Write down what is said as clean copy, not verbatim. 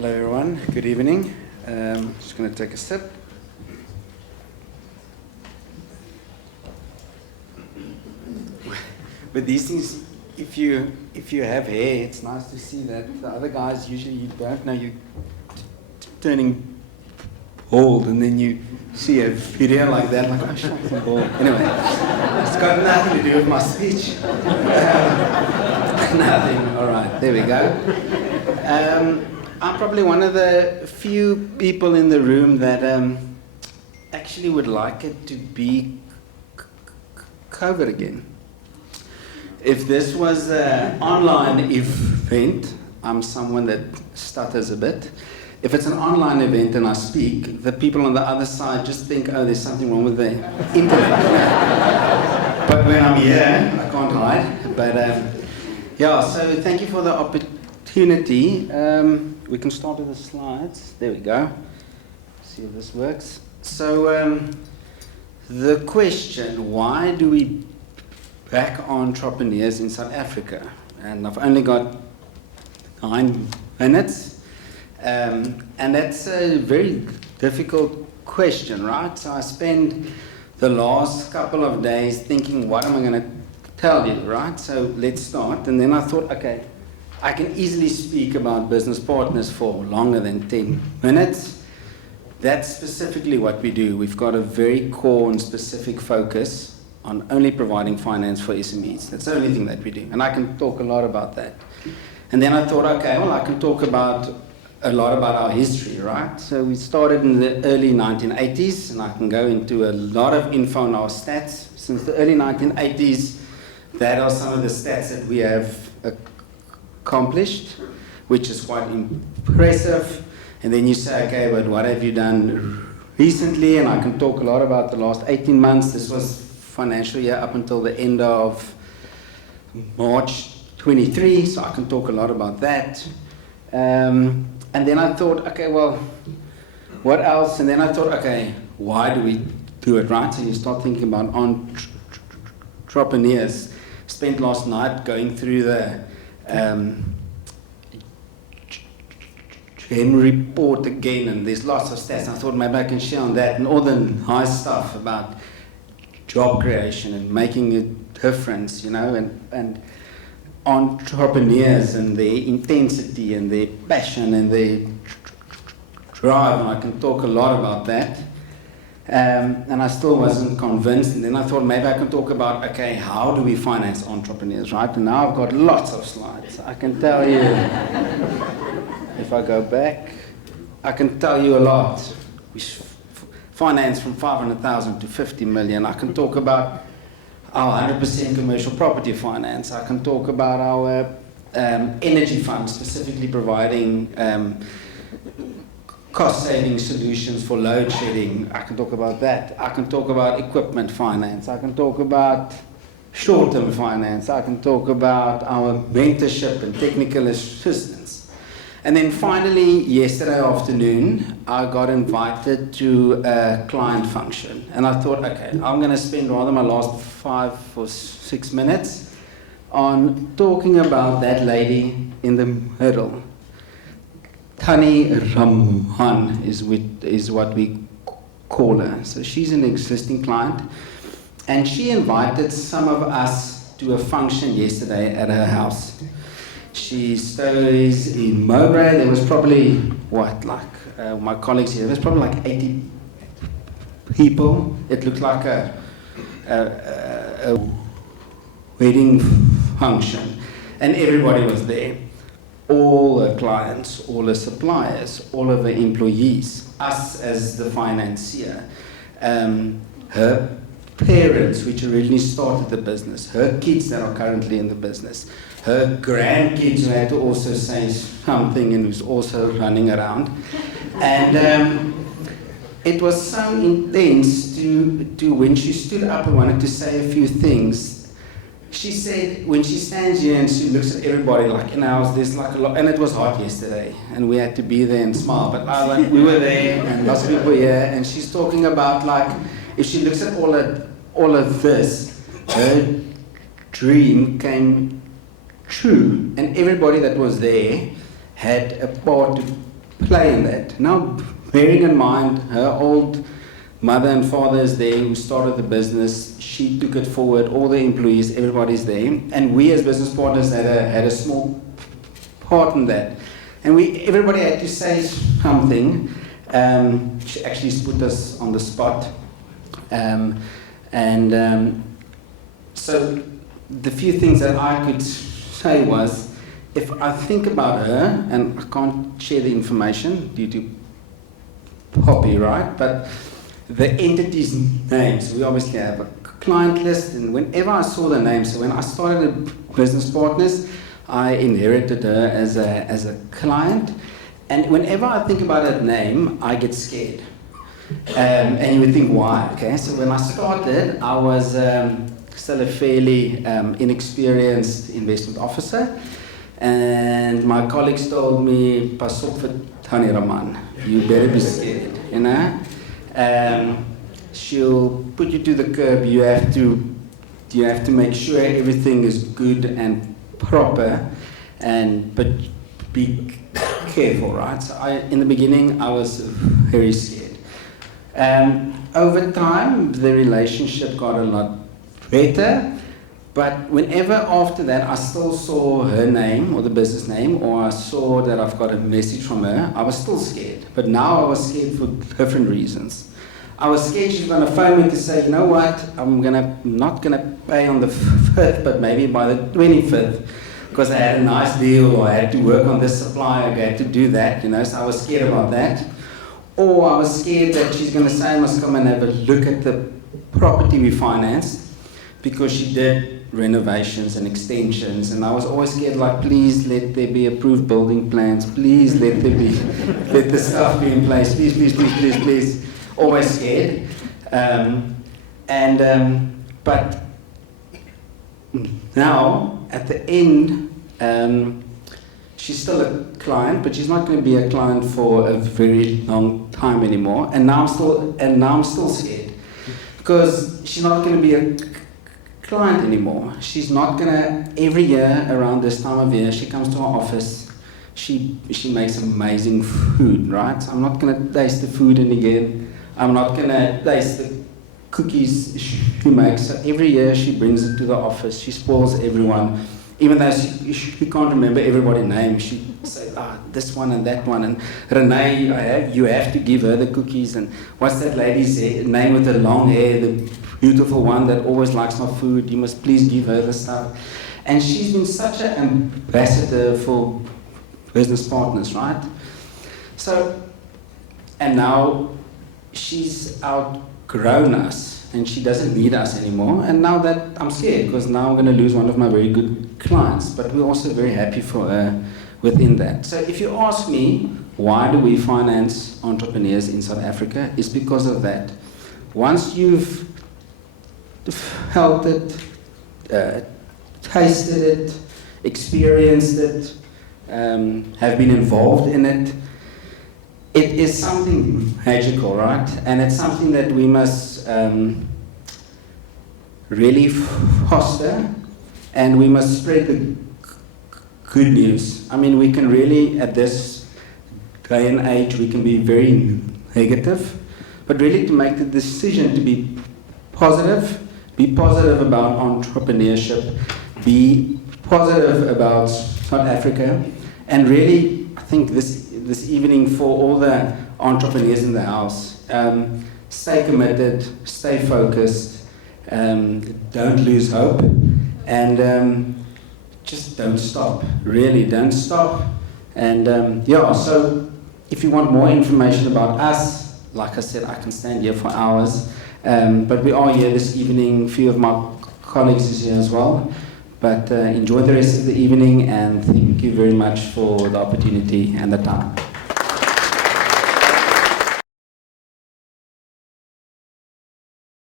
Hello everyone, good evening. Just going to take a sip. But these things, if you have hair, it's nice to see that. The other guys usually you don't know you're turning bald, and then you see a video like that, like, oh shit, I'm bald. Anyway, it's got nothing to do with my speech. Nothing. All right, there we go. I'm probably one of the few people in the room that actually would like it to be COVID again. If this was an online event, I'm someone that stutters a bit. If it's an online event and I speak, the people on the other side just think, oh, there's something wrong with the internet. But when I'm here, I can't hide. But yeah, so thank you for the opportunity. We can start with the slides. There we go. See if this works. So the question, why do we back entrepreneurs in South Africa? And I've only got 9 minutes. And that's a very difficult question, right? So I spend the last couple of days thinking, what am I going to tell you, right? So let's start. And then I thought, okay, I can easily speak about business partners for longer than 10 minutes. That's specifically what we do. We've got a very core and specific focus on only providing finance for SMEs. That's the only thing that we do. And I can talk a lot about that. And then I thought, okay, well, I can talk a lot about our history, right? So we started in the early 1980s, and I can go into a lot of info on our stats. Since the early 1980s, that are some of the stats that we have accomplished, which is quite impressive. And then you say, okay, but what have you done recently? And I can talk a lot about the last 18 months. This was financial year up until the end of March 23, so I can talk a lot about that. And then I thought, okay, well, what else? And then I thought, okay, why do we do it, right? So you start thinking about entrepreneurs. Spent last night going through the Gen report again, and there's lots of stats. I thought maybe I can share on that and all the nice stuff about job creation and making a difference, you know, and entrepreneurs and their intensity and their passion and their drive, and I can talk a lot about that. And I still wasn't convinced, and then I thought maybe I can talk about, okay, how do we finance entrepreneurs, right? And now I've got lots of slides. I can tell you, if I go back, I can tell you a lot. We finance from 500,000 to 50 million. I can talk about our 100% commercial property finance. I can talk about our energy fund, specifically providing cost-saving solutions for load shedding. I can talk about that. I can talk about equipment finance. I can talk about short-term finance. I can talk about our mentorship and technical assistance. And then finally, yesterday afternoon, I got invited to a client function. And I thought, okay, I'm going to spend rather my last 5 or 6 minutes on talking about that lady in the middle. Tani Ramhan is what we call her. So she's an existing client, and she invited some of us to a function yesterday at her house. She stays in Mowbray. There was probably, my colleagues here, there was probably like 80 people. It looked like a wedding function, and everybody was there. All the clients, all the suppliers, all of the employees, us as the financier, her parents, which originally started the business, her kids that are currently in the business, her grandkids who had to also say something and who's also running around. And it was so intense to when she stood up and wanted to say a few things. She said, when she stands here and she looks at everybody, like in ours, there's like a lot, and it was hot yesterday, and we had to be there and smile, but we were there, and lots of people were here, and she's talking about, like, if she looks at all of this, her dream came true, and everybody that was there had a part to play in that. Now, bearing in mind her old mother and father is there who started the business, she took it forward, all the employees, everybody's there, and we as business partners had a small part in that. And everybody had to say something. She actually put us on the spot. So the few things that I could say was, if I think about her, and I can't share the information due to copyright, but the entity's names, we obviously have a client list, and whenever I saw the names, so when I started Business Partners, I inherited her as a client, and whenever I think about that name, I get scared. And you would think, why? Okay, so when I started, I was still a fairly inexperienced investment officer, and my colleagues told me, "Pas op vir Tani Raman, you better be scared, you know. She'll put you to the curb. You have to make sure everything is good and proper, but be careful, right?" So in the beginning, I was very scared. Over time, the relationship got a lot better, but whenever after that I still saw her name or the business name, or I saw that I've got a message from her, I was still scared. But now I was scared for different reasons. I was scared she's going to phone me to say, "You know what, I'm not going to pay on the 5th, but maybe by the 25th, because I had a nice deal, or I had to work on this supply, I had to do that, you know," so I was scared about that. Or I was scared that she's going to say, "I must come and have a look at the property we financed," because she did renovations and extensions, and I was always scared, like, please let there be approved building plans, please let the stuff be in place, please, please, please, please, please. Always scared. But now, at the end, she's still a client, but she's not going to be a client for a very long time anymore. And now I'm still scared, because she's not going to be a client anymore. She's not going to, every year around this time of year, she comes to our office, she makes amazing food, right? So I'm not going to taste the food again. I'm not going to taste the cookies she makes. So every year she brings it to the office, she spoils everyone. Even though she can't remember everybody's name, she say, this one and that one, and Renee, you have to give her the cookies, and what's that lady's name with the long hair, the beautiful one that always likes my food, you must please give her the stuff. And she's been such an ambassador for Business Partners, right? So, and now she's outgrown us, and she doesn't need us anymore, and now that I'm scared, because now I'm going to lose one of my very good clients, but we're also very happy for her within that. So if you ask me, why do we finance entrepreneurs in South Africa, it's because of that. Once you've felt it, tasted it, experienced it, have been involved in it, it is something magical, right? And it's something that we must really foster, and we must spread the good news. I mean, we can really, at this day and age, we can be very negative, but really to make the decision to be positive about entrepreneurship, be positive about South Africa, and really, I think this evening, for all the entrepreneurs in the house, stay committed, stay focused, don't lose hope, and just don't stop. Really, don't stop. And so if you want more information about us, like I said, I can stand here for hours, but we are here this evening. A few of my colleagues is here as well. But enjoy the rest of the evening, and thank you very much for the opportunity and the time.